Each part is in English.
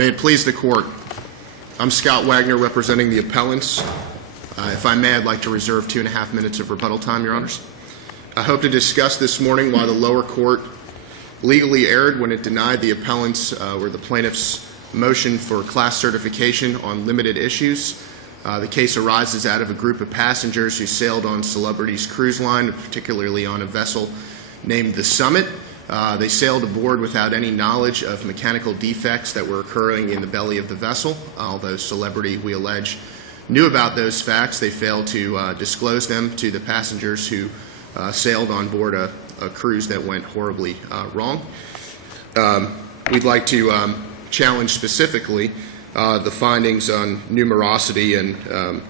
May it please the Court. I'm Scott Weidner representing the appellants. If I may, I'd like to reserve 2.5 minutes of rebuttal time, Your Honors. I hope to discuss this morning why the lower court legally erred when it denied the appellants or the plaintiffs' motion for class certification on limited issues. The case arises out of a group of passengers who sailed on Celebrity's cruise line, particularly on a vessel named the Summit. They sailed aboard without any knowledge of mechanical defects that were occurring in the belly of the vessel. Although Celebrity, we allege, knew about those facts, they failed to disclose them to the passengers who sailed on board a cruise that went horribly wrong. We'd like to challenge specifically the findings on numerosity and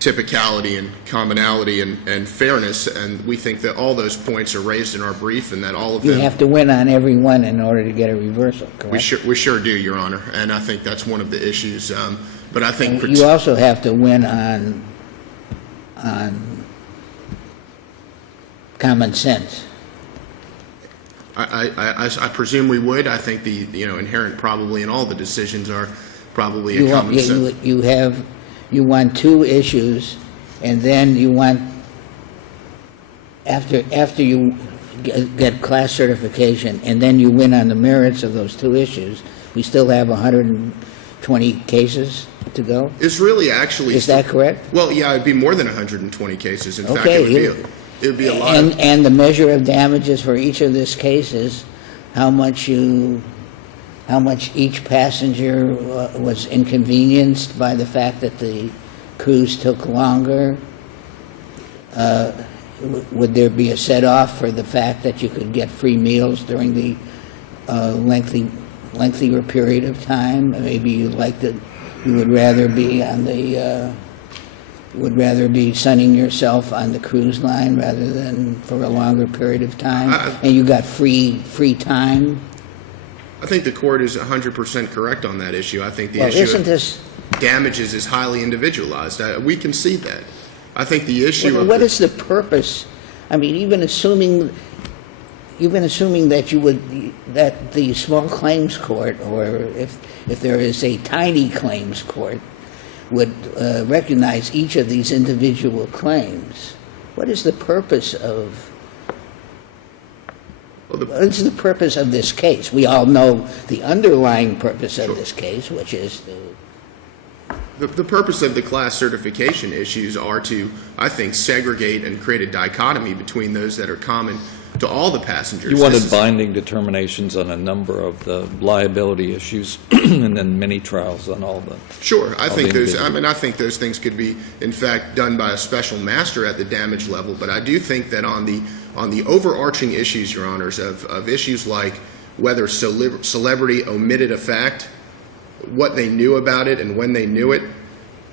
typicality and commonality and fairness, and we think that all those points are raised in our brief and that all of them... You have to win on every one in order to get a reversal, correct? We sure do, Your Honor, and I think that's one of the issues. But I think... And you also have to win on common sense. I presume we would. I think the inherent probably in all the decisions are probably a common sense. You want two issues, and then you want after you get class certification, and then you win on the merits of those two issues. We still have 120 cases to go. It's really actually... Is that correct? Well, yeah, it'd be more than 120 cases. In fact, it would be a lot. And the measure of damages for each of these cases, how much each passenger was inconvenienced by the fact that the cruise took longer. Would there be a set-off for the fact that you could get free meals during the lengthier period of time? Maybe you would rather be on the sunning yourself on the cruise line rather than for a longer period of time, and you got free time. I think the court is 100% correct on that issue. I think the issue of damages is highly individualized. We can see that. I think the issue of... What is the purpose? I mean, even assuming that the small claims court, or if there is a tiny claims court, would recognize each of these individual claims, what is the purpose of... What is the purpose of this case? We all know the underlying purpose of this case, which is the purpose of the class certification issues are to, I think, segregate and create a dichotomy between those that are common to all the passengers. You wanted binding determinations on a number of the liability issues, and then many trials on all the... Sure, I think those things could be, in fact, done by a special master at the damage level. But I do think that on the overarching issues, Your Honors, of issues like whether Celebrity omitted a fact, what they knew about it and when they knew it,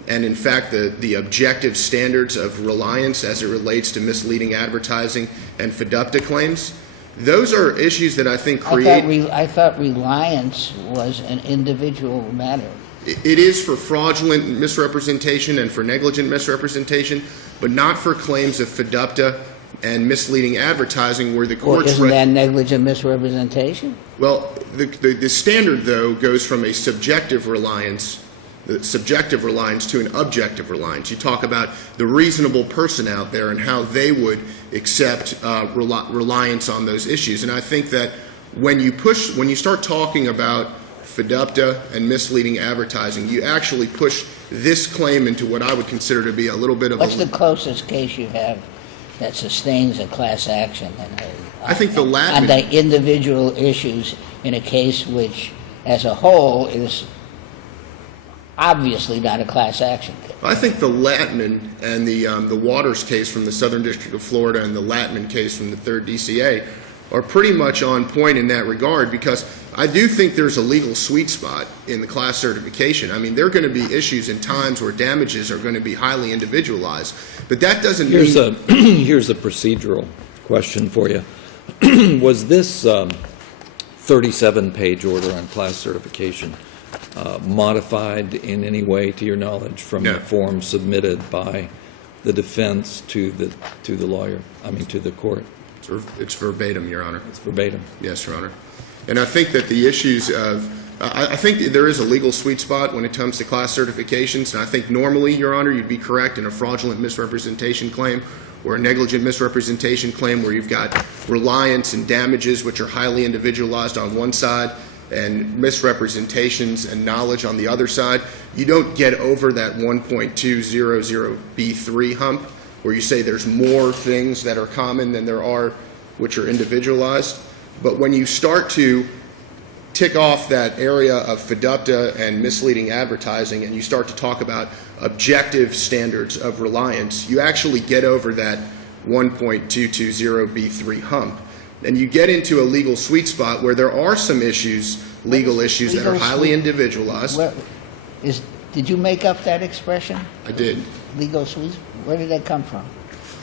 and in fact the objective standards of reliance as it relates to misleading advertising and FDUPTA claims, those are issues that I think create... I thought reliance was an individual matter. It is for fraudulent misrepresentation and for negligent misrepresentation, but not for claims of FDUPTA and misleading advertising where the courts... Isn't that negligent misrepresentation? Well, the standard, though, goes from a subjective reliance to an objective reliance. You talk about the reasonable person out there and how they would accept reliance on those issues. And I think that when you start talking about FDUPTA and misleading advertising, you actually push this claim into what I would consider to be a little bit of What's the closest case you have that sustains a class action? I think the Lattman... On the individual issues in a case which, as a whole, is obviously not a class action case. I think the Lattman and the Waters case from the Southern District of Florida and the Lattman case from the 3rd DCA are pretty much on point in that regard, because I do think there's a legal sweet spot in the class certification. I mean, there are going to be issues and times where damages are going to be highly individualized, but that doesn't mean... Here's a procedural question for you. Was this 37-page order on class certification modified in any way, to your knowledge, from the form submitted by the defense to the lawyer, to the court? It's verbatim, Your Honor. It's verbatim. Yes, Your Honor. And I think that the issues of I think there is a legal sweet spot when it comes to class certifications, and I think normally, Your Honor, you'd be correct in a fraudulent misrepresentation claim or a negligent misrepresentation claim where you've got reliance and damages which are highly individualized on one side and misrepresentations and knowledge on the other side. You don't get over that 1.200B3 hump where you say there's more things that are common than there are which are individualized. But when you start to tick off that area of fiducia and misleading advertising and you start to talk about objective standards of reliance, you actually get over that 1.220B3 hump. And you get into a legal sweet spot where there are some issues, legal issues that are highly individualized. Did you make up that expression? I did. Legal sweet? Where did that come from?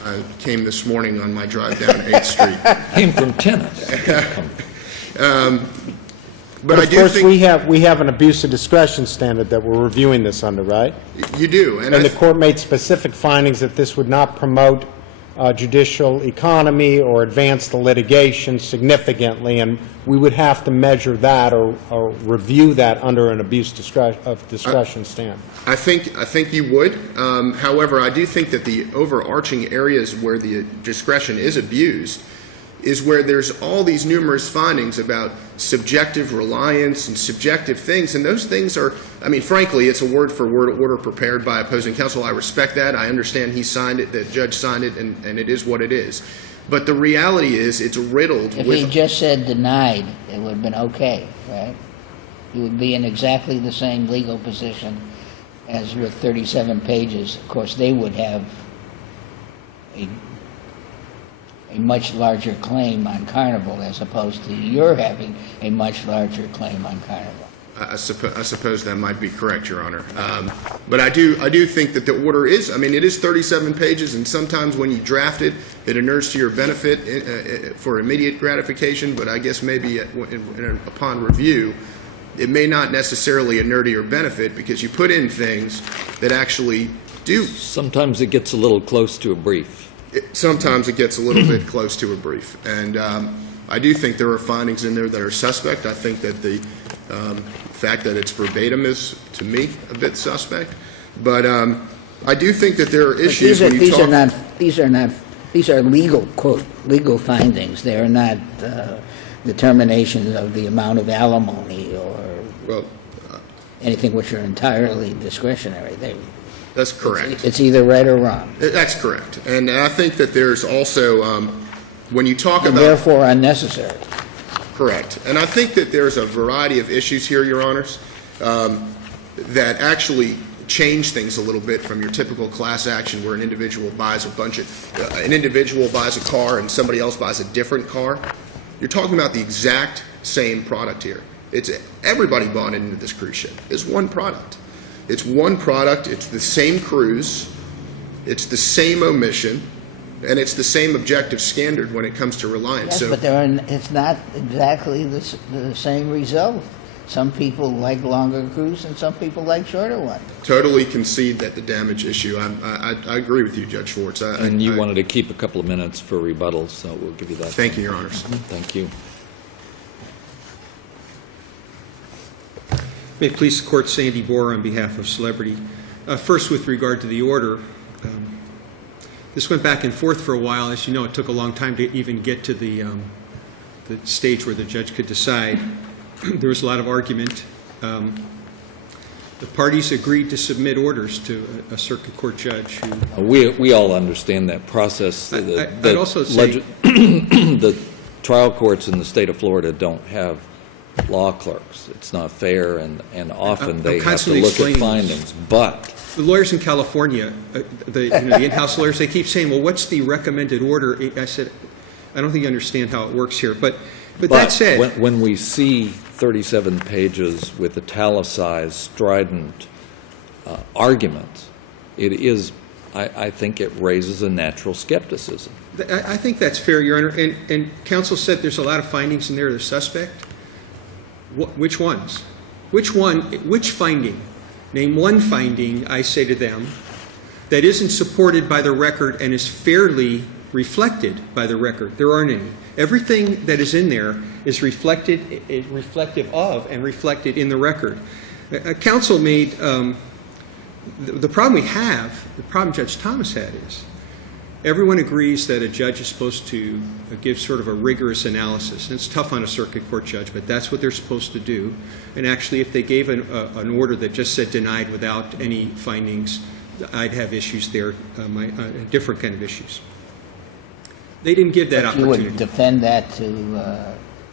I came this morning on my drive down 8th Street. Came from tennis. But I of do course, think we have an abuse of discretion standard that we're reviewing this under, right? you do. And the court made specific findings that this would not promote judicial economy or advance the litigation significantly, and we would have to measure that or review that under an abuse of discretion standard. I think you would. However, I do think that the overarching areas where the discretion is abused is where there's all these numerous findings about subjective reliance and subjective things, and those things are, I mean, frankly, it's a word-for-word order prepared by opposing counsel. I respect that. I understand he signed it, the judge signed it, and it is what it is. But the reality is it's riddled If with... he just said denied, it would have been okay, right? He would be in exactly the same legal position as with 37 pages. Of course, they would have a much larger claim on Carnival as opposed to you're having a much larger claim on Carnival. I suppose that might be correct, Your Honor. But I do think that the order is, I mean, it is 37 pages, and sometimes when you draft it, it inures to your benefit for immediate gratification, but I guess maybe upon review, it may not necessarily inure to your benefit because you put in things that actually do. Sometimes it gets a little close to a brief. Sometimes it gets a little bit close to a brief. And I do think there are findings in there that are suspect. I think that the fact that it's verbatim is, to me, a bit suspect. But I do think that there are issues when you talk... These are legal, quote, legal findings. They are not determinations of the amount of alimony or anything which are entirely discretionary. That's correct. It's either right or wrong. That's correct. And I think that there's also, when you talk And about... therefore unnecessary. Correct. And I think that there's a variety of issues here, Your Honors, that actually change things a little bit from your typical class action where an individual buys a car and somebody else buys a different car. You're talking about the exact same product here. It's everybody bought into this cruise ship. It's one product. It's one product, it's the same cruise, it's the same omission, and it's the same objective standard when it comes to reliance. Yes, but it's not exactly the same result. Some people like longer cruise and some people like shorter ones. Totally concede that the damage issue. I agree with you, Judge Schwartz. And you wanted to keep a couple of minutes for rebuttals, so we'll give you that. Thank you, Your Honors. Thank you. May it please the Court, Sandy Boer on behalf of Celebrity. First, with regard to the order, this went back and forth for a while. As you know, it took a long time to even get to the stage where the judge could decide. There was a lot of argument. The parties agreed to submit orders to a circuit court judge. We all understand that process. I'd also say the trial courts in the state of Florida don't have law clerks. It's not fair, and often they have to look at findings. But the lawyers in California, the in-house lawyers, they keep saying, "Well, what's the recommended order?" I said, "I don't think you understand how it works here." But that said, when we see 37 pages with italicized, strident arguments, it is, I think, it raises a natural skepticism. I think that's fair, Your Honor. And counsel said there's a lot of findings in there that are suspect. Which ones? Which finding? Name one finding, I say to them, that isn't supported by the record and is fairly reflected by the record. There aren't any. Everything that is in there is reflective of and reflected in the record. Counsel made, the problem we have, the problem Judge Thomas had is, everyone agrees that a judge is supposed to give sort of a rigorous analysis. And it's tough on a circuit court judge, but that's what they're supposed to do. And actually, if they gave an order that just said denied without any findings, I'd have issues there, different kind of issues. They didn't give that You opportunity. would defend that to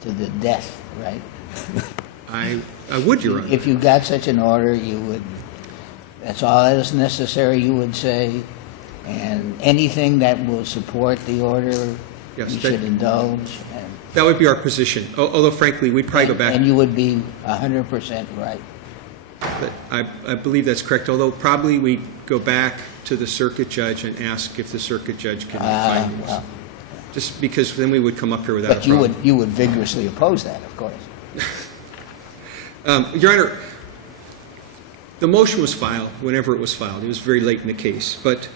the death, right? I would, Your Honor. If you got such an order, you would, that's all that is necessary, you would say, and anything that will support the order, Yes, you that- should indulge. And, That would be our position. Although, frankly, we'd probably go back. and you would be 100% right. But I believe that's correct, although probably we'd go back to the circuit judge and ask if the circuit judge can make findings. Well, Just because then we would come up here without a but problem. you would vigorously oppose that, of course. Your Honor, the motion was filed whenever it was filed. It was very late in the case. But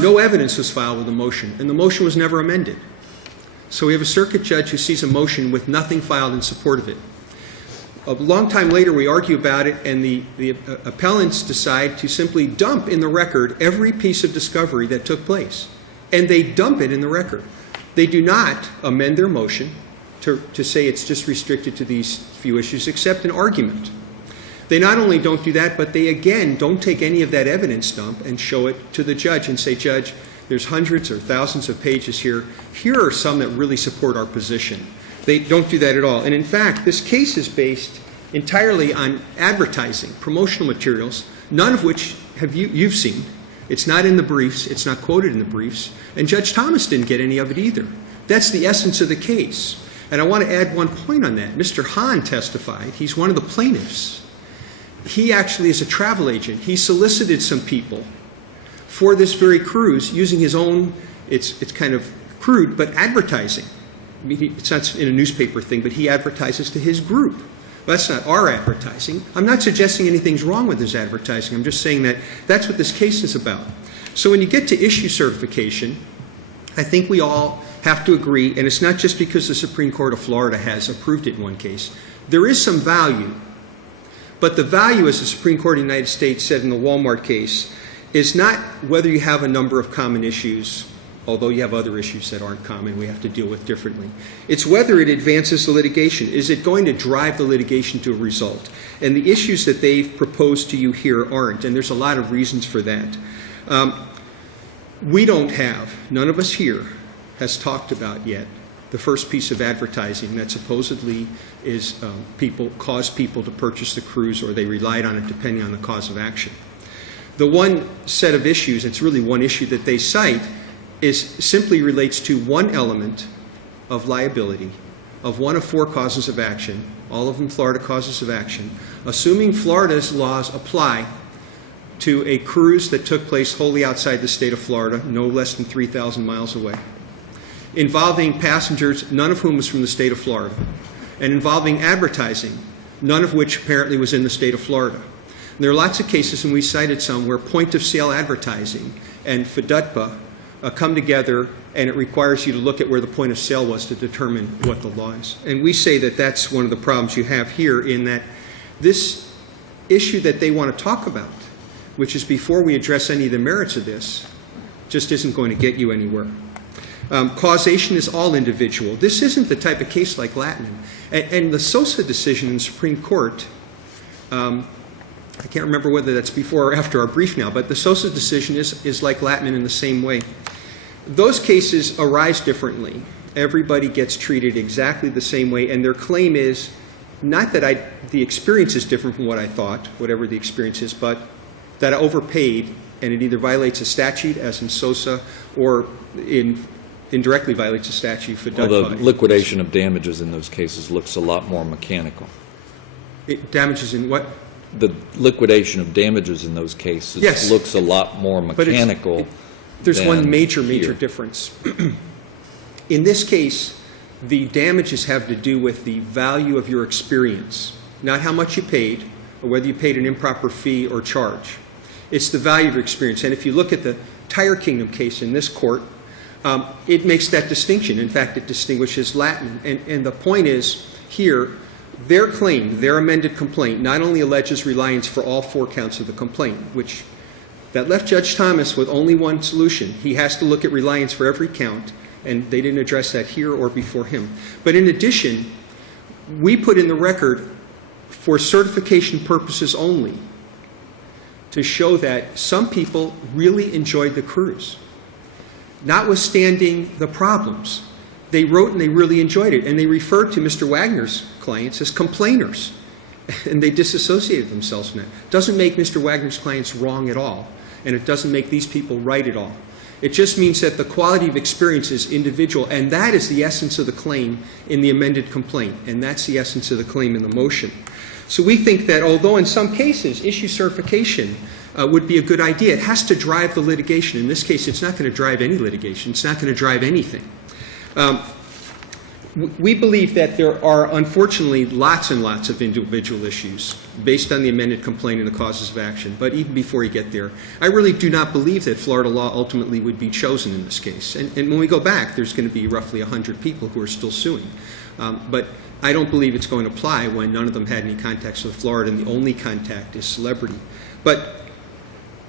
no evidence was filed with the motion, and the motion was never amended. So we have a circuit judge who sees a motion with nothing filed in support of it. A long time later, we argue about it, and the appellants decide to simply dump in the record every piece of discovery that took place. And they dump it in the record. They do not amend their motion to say it's just restricted to these few issues, except an argument. They not only don't do that, but they, again, don't take any of that evidence dump and show it to the judge and say, Judge, there's hundreds or thousands of pages here. Here are some that really support our position. They don't do that at all. And in fact, this case is based entirely on advertising, promotional materials, none of which you've seen. It's not in the briefs. It's not quoted in the briefs. And Judge Thomas didn't get any of it either. That's the essence of the case. And I want to add one point on that. Mr. Hahn testified. He's one of the plaintiffs. He actually is a travel agent. He solicited some people for this very cruise using his own, it's kind of crude, but advertising. I mean, it's not in a newspaper thing, but he advertises to his group. That's not our advertising. I'm not suggesting anything's wrong with his advertising. I'm just saying that that's what this case is about. So when you get to issue certification, I think we all have to agree, and it's not just because the Supreme Court of Florida has approved it in one case. There is some value, but the value, as the Supreme Court of the United States said in the Walmart case, is not whether you have a number of common issues, although you have other issues that aren't common we have to deal with differently. It's whether it advances the litigation. Is it going to drive the litigation to a result? And the issues that they've proposed to you here aren't, and there's a lot of reasons for that. We don't have, none of us here has talked about yet, the first piece of advertising that supposedly is caused people to purchase the cruise, or they relied on it depending on the cause of action. The one set of issues, it's really one issue that they cite, is simply relates to one element of liability of one of four causes of action, all of them Florida causes of action, assuming Florida's laws apply to a cruise that took place wholly outside the state of Florida, no less than 3,000 miles away, involving passengers, none of whom was from the state of Florida, and involving advertising, none of which apparently was in the state of Florida. And there are lots of cases, and we cited some, where point-of-sale advertising and FDUTPA come together, and it requires you to look at where the point of sale was to determine what the law is. And we say that that's one of the problems you have here, in that this issue that they want to talk about, which is before we address any of the merits of this, just isn't going to get you anywhere. Causation is all individual. This isn't the type of case like Latin. And the Sosa decision in the Supreme Court, I can't remember whether that's before or after our brief now, but the Sosa decision is like Latin in the same way. Those cases arise differently. Everybody gets treated exactly the same way, and their claim is not that the experience is different from what I thought, whatever the experience is, but that I overpaid, and it either violates a statute, as in Sosa, or indirectly violates a statute for Well, the liquidation of damages in those cases looks a lot more mechanical. It damages in what? The liquidation of damages in those cases Yes. looks a lot more But mechanical. There's one than major here. difference. In this case, the damages have to do with the value of your experience, not how much you paid or whether you paid an improper fee or charge. It's the value of your experience. And if you look at the Tire Kingdom case in this court, it makes that distinction. In fact, it distinguishes Latin. And the point is, here, their claim, their amended complaint, not only alleges reliance for all 4 counts of the complaint, which that left Judge Thomas with only one solution. He has to look at reliance for every count, and they didn't address that here or before him. But in addition, we put in the record, for certification purposes only, to show that some people really enjoyed the cruise. Notwithstanding the problems, they wrote and they really enjoyed it, and they referred to Mr. Wagner's clients as complainers, and they disassociated themselves from that. It doesn't make Mr. Wagner's clients wrong at all, and it doesn't make these people right at all. It just means that the quality of experience is individual, and that is the essence of the claim in the amended complaint, and that's the essence of the claim in the motion. So we think that although in some cases issue certification would be a good idea, it has to drive the litigation. In this case, it's not going to drive any litigation. It's not going to drive anything. We believe that there are, unfortunately, lots and lots of individual issues based on the amended complaint and the causes of action. But even before you get there, I really do not believe that Florida law ultimately would be chosen in this case. And when we go back, there's going to be roughly 100 people who are still suing. But I don't believe it's going to apply when none of them had any contacts with Florida, and the only contact is celebrity. But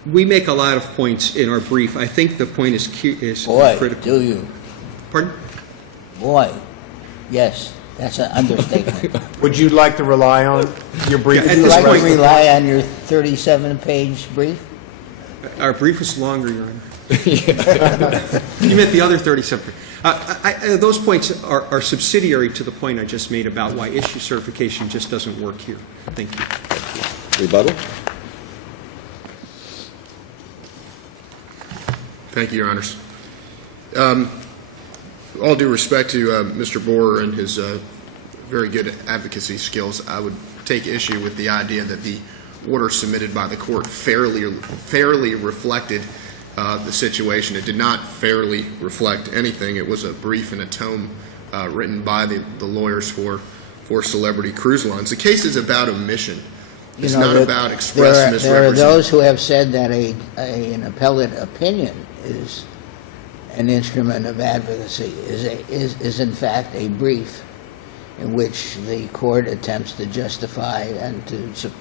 we make a lot of points in our brief. I think the point is Boy, critical. do you. Pardon? Boy, yes, that's an understatement. Would you like to rely on your brief? Yeah, at Would you this like point- to rely on your 37-page brief? Our brief was longer, Your Honor. You meant the other 37. Those points are subsidiary to the point I just made about why issue certification just doesn't work here. Thank you. Rebuttal? Thank you, Your Honors. All due respect to Mr. Borer and his very good advocacy skills, I would take issue with the idea that the order submitted by the court fairly reflected the situation. It did not fairly reflect anything. It was a brief and a tome written by the lawyers for Celebrity Cruise Lines. The case is about omission. It's not about express misrepresentation. There are those who have said that an appellate opinion is an instrument of advocacy, is in fact a brief in which the court attempts to justify and to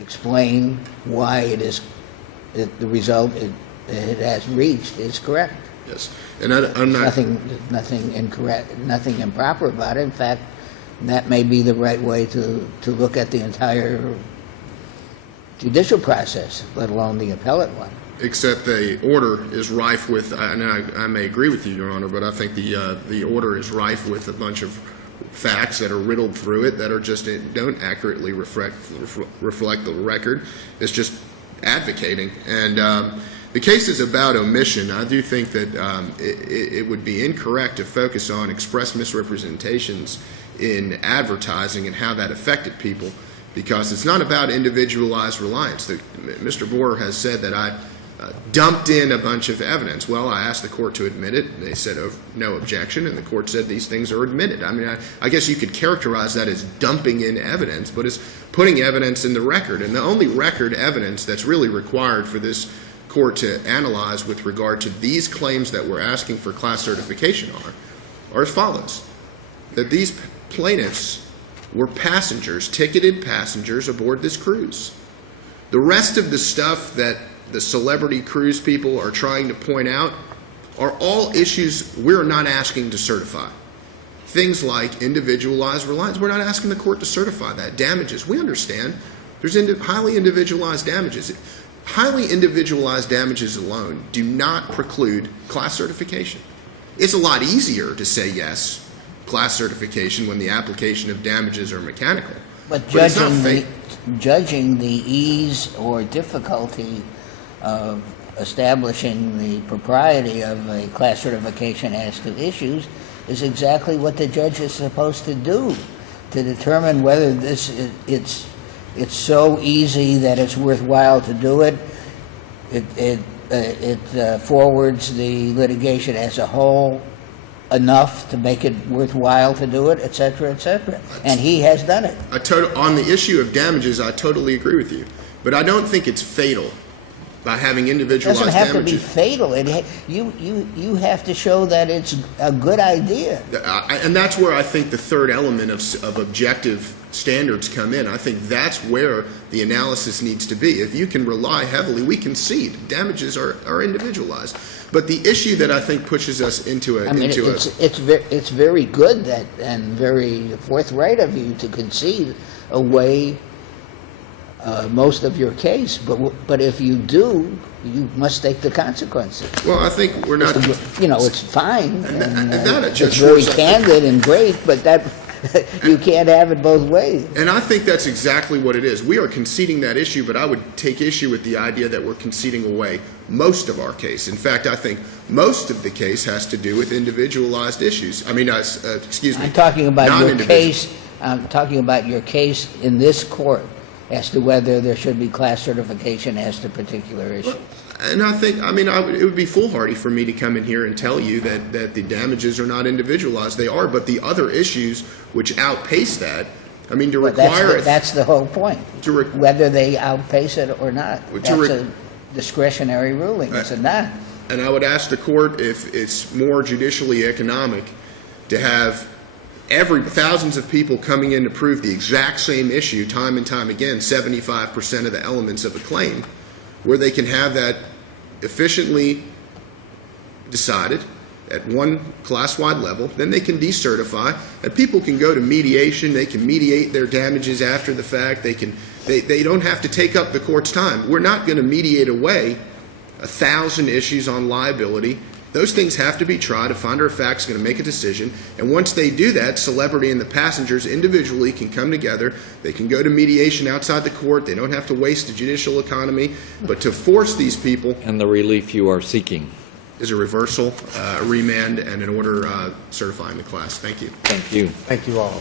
explain why it is that the result it has reached is correct. Yes, and I'm not. Nothing incorrect, nothing improper about it. In fact, that may be the right way to look at the entire judicial process, let alone the appellate one. Except the order is rife with, and I may agree with you, Your Honor, but I think the order is rife with a bunch of facts that are riddled through it that are just don't accurately reflect the record. It's just advocating. And the case is about omission. I do think that it would be incorrect to focus on express misrepresentations in advertising and how that affected people, because it's not about individualized reliance. Mr. Borer has said that I dumped in a bunch of evidence. Well, I asked the court to admit it. They said no objection, and the court said these things are admitted. I mean, I guess you could characterize that as dumping in evidence, but it's putting evidence in the record. And the only record evidence that's really required for this court to analyze with regard to these claims that we're asking for class certification are as follows: that these plaintiffs were passengers, ticketed passengers aboard this cruise. The rest of the stuff that the Celebrity Cruise people are trying to point out are all issues we're not asking to certify. Things like individualized reliance. We're not asking the court to certify that. Damages, we understand. There's highly individualized damages. Highly individualized damages alone do not preclude class certification. It's a lot easier to say yes, class certification, when the application of damages are mechanical. But it's not judging the ease or difficulty of establishing the propriety of a class certification as to issues is exactly what the judge is supposed to do, to determine whether it's so easy that it's worthwhile to do it. It forwards the litigation as a whole enough to make it worthwhile to do it, et cetera, and he has done it. On the issue of damages, I totally agree with you, but I don't think it's fatal by having It individualized doesn't have to be damages. fatal. You have to show that it's a good idea. And that's where I think the third element of objective standards come in. I think that's where the analysis needs to be. If you can rely heavily, we concede damages are individualized. But the issue that I think pushes us into a I mean, it's very good that and very forthright of you to concede away most of your case, but if you do, you must take the consequences. well, I think we're not. You know, it's fine, And that it's Judge very Schwartz, I think- candid and great, but that you can't have it both ways. And I think that's exactly what it is. We are conceding that issue, but I would take issue with the idea that we're conceding away most of our case. In fact, I think most of the case has to do with individualized issues. I mean, excuse me. I'm talking about your non-individual. case. I'm talking about your case in this court as to whether there should be class certification as to particular issues. And I think, I mean, it would be foolhardy for me to come in here and tell you that the damages are not individualized. They are, but the other issues which outpace that, I mean, to But require that's the whole point. Whether they outpace it or not. That's a discretionary ruling, is it not? And I would ask the court if it's more judicially economic to have thousands of people coming in to prove the exact same issue time and time again, 75% of the elements of a claim, where they can have that efficiently decided at one class-wide level, then they can decertify, and people can go to mediation, they can mediate their damages after the fact, they don't have to take up the court's time. We're not going to mediate away 1,000 issues on liability. Those things have to be tried. A finder of fact is going to make a decision, and once they do that, celebrity and the passengers individually can come together. They can go to mediation outside the court. They don't have to waste the judicial economy. But to force these people And the relief you are seeking. is a reversal, a remand, and an order certifying the class. Thank you. Thank you. Thank you all.